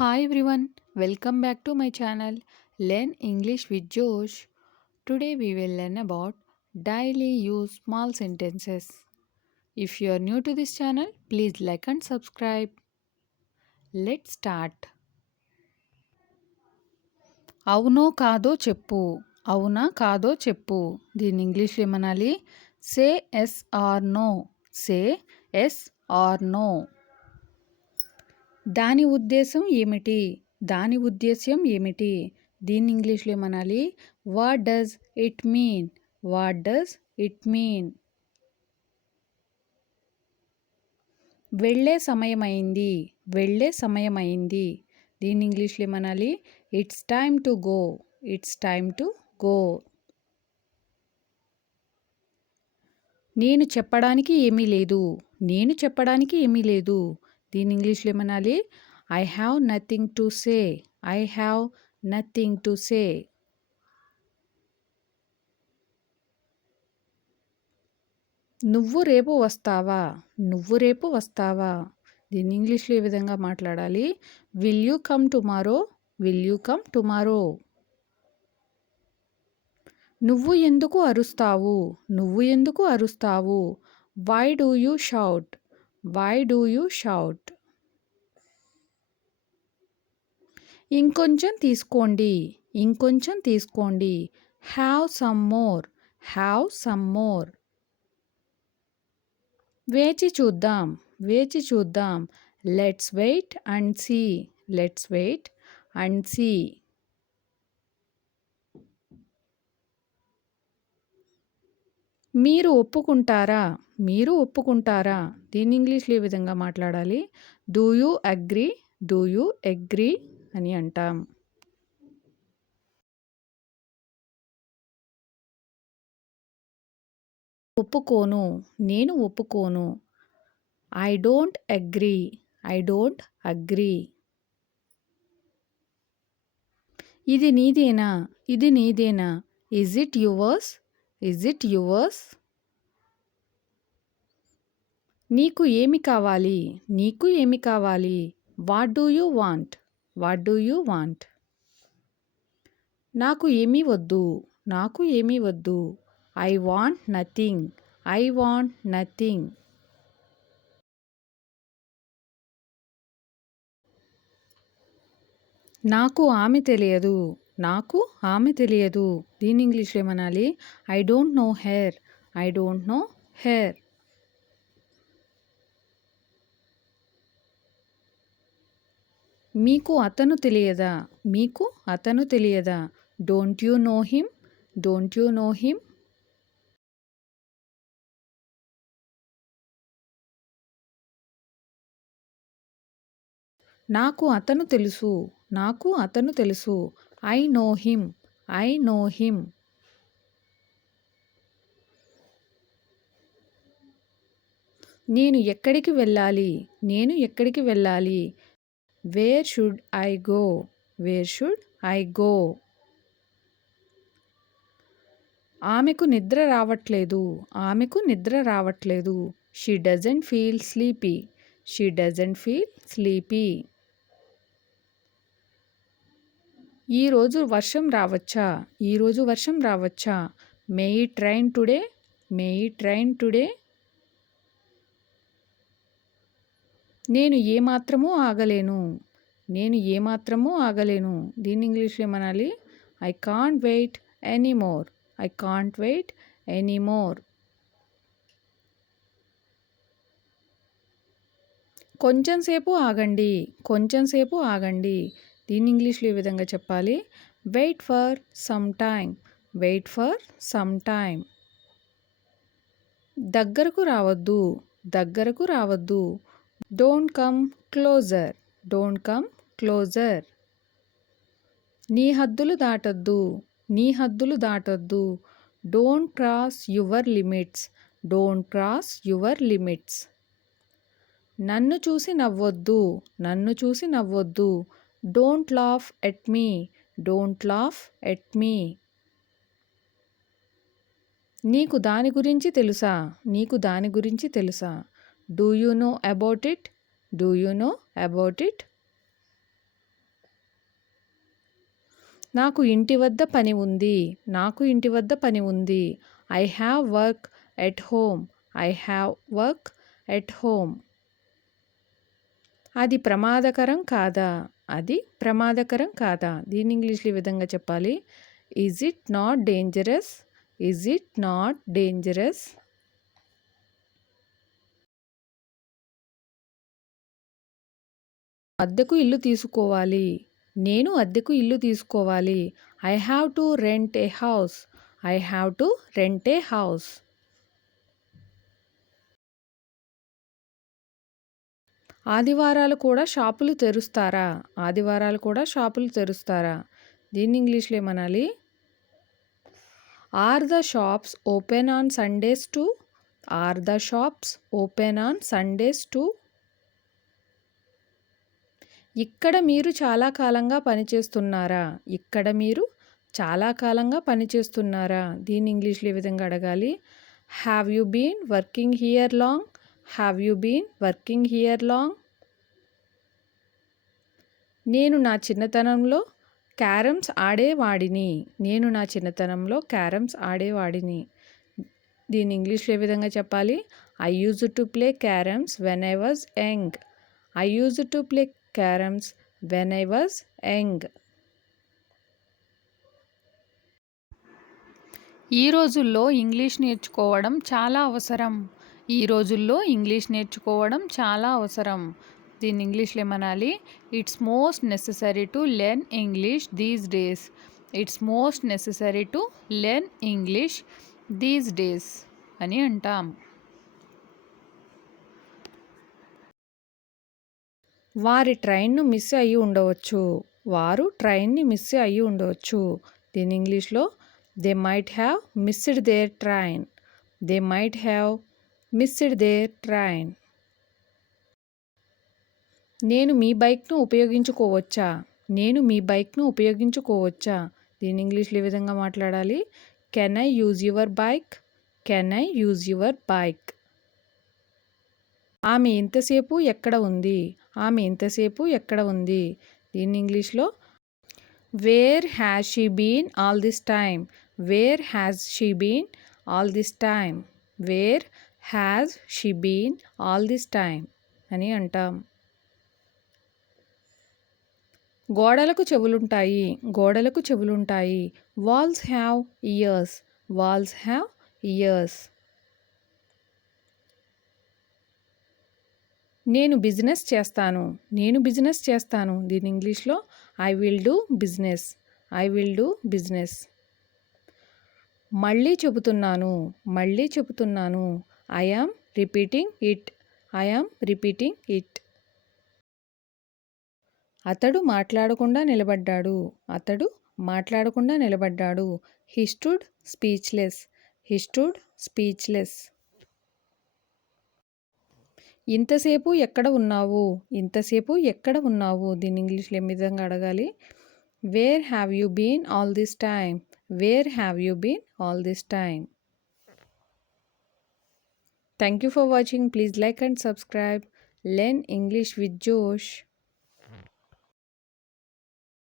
Hi everyone, welcome back to my channel Learn English with Josh. Today we will learn about daily use small sentences. If you are new to this channel, please like and subscribe. Let's start. అవునో కాదో చెప్పు. అవునా కాదో చెప్పు. దీని ఇంగ్లీష్లో ఏమనాలి? Say yes or no. Say yes or no. దాని ఉద్దేశం ఏమిటి? దాని ఉద్దేశ్యం ఏమిటి? దీన్ని ఇంగ్లీష్లో ఏమనాలి? What does it mean? What does it mean? వెళ్ళే సమయమైంది. వెళ్ళే సమయమైంది. దీన్ని ఇంగ్లీష్లో ఏమనాలి? It's time to go. It's time to go. నేను చెప్పడానికి ఏమీ లేదు. నేను చెప్పడానికి ఏమీ లేదు. దీని ఇంగ్లీష్లో ఏమనాలి? I have nothing to say. I have nothing to say. నువ్వు రేపు వస్తావా? నువ్వు రేపు వస్తావా? దీన్ని ఇంగ్లీష్లో ఏ విధంగా మాట్లాడాలి? Will you come tomorrow? Will you come tomorrow? నువ్వు ఎందుకు అరుస్తావు? నువ్వు ఎందుకు అరుస్తావు? Why do you shout? Why do you shout? ఇంకొంచెం తీసుకోండి. ఇంకొంచెం తీసుకోండి. Have some more. Have some more. వేచి చూద్దాం. వేచి చూద్దాం. Let's wait and see. Let's wait and see. మీరు ఒప్పుకుంటారా? మీరు ఒప్పుకుంటారా? దీన్ని ఇంగ్లీష్లో ఏ విధంగా మాట్లాడాలి? Do you agree? Do you agree అని అంటాం. ఒప్పుకోను. నేను ఒప్పుకోను. I don't agree. I don't agree. ఇది నీదేనా? ఇది నీదేనా? Is it yours? Is it yours? నీకు ఏమి కావాలి? నీకు ఏమి కావాలి? What do you want? What do you want? నాకు ఏమీ వద్దు. నాకు ఏమీ వద్దు. I want nothing. I want nothing. నాకు ఆమె తెలియదు. నాకు ఆమె తెలియదు. దీని ఇంగ్లీష్లో ఏమనాలి? I don't know her. I don't know her. మీకు అతను తెలియదా? మీకు అతను తెలియదా? Don't you know him? Don't you know him? నాకు అతను తెలుసు. నాకు అతను తెలుసు. I know him. I know him. నేను ఎక్కడికి వెళ్ళాలి? నేను ఎక్కడికి వెళ్ళాలి? Where should I go? Where should I go? ఆమెకు నిద్ర రావట్లేదు. ఆమెకు నిద్ర రావట్లేదు. She doesn't feel sleepy. She doesn't feel sleepy. ఈరోజు వర్షం రావచ్చా? ఈరోజు వర్షం రావచ్చా? May it rain today? May it rain today? నేను ఏమాత్రమూ ఆగలేను. నేను ఏమాత్రమూ ఆగలేను. దీన్ని ఇంగ్లీష్లో ఏమనాలి? I can't wait anymore. I can't wait anymore. కొంచెం సేపు ఆగండి. కొంచెం సేపు ఆగండి. దీన్ని ఇంగ్లీష్లో ఏ విధంగా చెప్పాలి? Wait for some time. Wait for some time. దగ్గరకు రావద్దు. దగ్గరకు రావద్దు. Don't come closer. Don't come closer. నీ హద్దులు దాటొద్దు. నీ హద్దులు దాటొద్దు. Don't cross your limits. Don't cross your limits. నన్ను చూసి నవ్వొద్దు. నన్ను చూసి నవ్వొద్దు. Don't laugh at me. Don't laugh at me. నీకు దాని గురించి తెలుసా? నీకు దాని గురించి తెలుసా? Do you know about it? Do you know about it? నాకు ఇంటి వద్ద పని ఉంది. నాకు ఇంటి వద్ద పని ఉంది. I have work at home. I have work at home. అది ప్రమాదకరం కాదా? అది ప్రమాదకరం కాదా? దీన్ని ఇంగ్లీష్లో ఈ విధంగా చెప్పాలి. Is it not dangerous? Is it not dangerous? అద్దెకు ఇల్లు తీసుకోవాలి. నేను అద్దెకు ఇల్లు తీసుకోవాలి. I have to rent A house. I have to rent A house. ఆదివారాలు కూడా షాపులు తెరుస్తారా? ఆదివారాలు కూడా షాపులు తెరుస్తారా? దీన్ని ఇంగ్లీష్లో ఏమనాలి? Are the shops open on Sundays too? Are the shops open on Sundays too? ఇక్కడ మీరు చాలా కాలంగా పనిచేస్తున్నారా? ఇక్కడ మీరు చాలా కాలంగా పనిచేస్తున్నారా? దీన్ని ఇంగ్లీష్లో ఈ విధంగా అడగాలి. Have you been working here long? Have you been working here long? నేను నా చిన్నతనంలో క్యారమ్స్ ఆడేవాడిని. నేను నా చిన్నతనంలో క్యారమ్స్ ఆడేవాడిని. దీన్ని ఇంగ్లీష్లో ఏ విధంగా చెప్పాలి? I used to play carroms when I was young. I used to play carroms when I was young. ఈ రోజుల్లో ఇంగ్లీష్ నేర్చుకోవడం చాలా అవసరం. ఈ రోజుల్లో ఇంగ్లీష్ నేర్చుకోవడం చాలా అవసరం. దీన్ని ఇంగ్లీష్లో ఏమనాలి? It's most necessary to learn English these days. It's most necessary to learn English these days అని అంటాం. వారి ట్రైన్ను మిస్ అయ్యి ఉండవచ్చు. వారు ట్రైన్ని మిస్ అయ్యి ఉండవచ్చు. దీని ఇంగ్లీష్లో they might have missed their train. They might have missed their train. నేను మీ బైక్ను ఉపయోగించుకోవచ్చా? నేను మీ బైక్ను ఉపయోగించుకోవచ్చా? దీని ఇంగ్లీష్లో ఈ విధంగా మాట్లాడాలి. Can I use your bike? Can I use your bike? ఆమె ఇంతసేపు ఎక్కడ ఉంది? ఆమె ఇంతసేపు ఎక్కడ ఉంది? దీన్ని ఇంగ్లీష్లో where has she been all this time? Where has she been all this time? Where has she been all this time అని అంటాం. గోడలకు చెవులుంటాయి. గోడలకు చెవులుంటాయి. Walls have ears. Walls have ears. నేను బిజినెస్ చేస్తాను. నేను బిజినెస్ చేస్తాను. దీని ఇంగ్లీష్లో I will do business. I will do business. మళ్ళీ చెబుతున్నాను. మళ్ళీ చెబుతున్నాను. I am repeating it. I am repeating it. అతడు మాట్లాడకుండా నిలబడ్డాడు. అతడు మాట్లాడకుండా నిలబడ్డాడు. He stood speechless. He stood speechless. ఇంతసేపు ఎక్కడ ఉన్నావు? ఇంతసేపు ఎక్కడ ఉన్నావు? దీన్ని ఇంగ్లీష్లో ఏ విధంగా అడగాలి? Where have you been all this time? Where have you been all this time? Thank you for watching. Please like and subscribe. Learn English with Josh.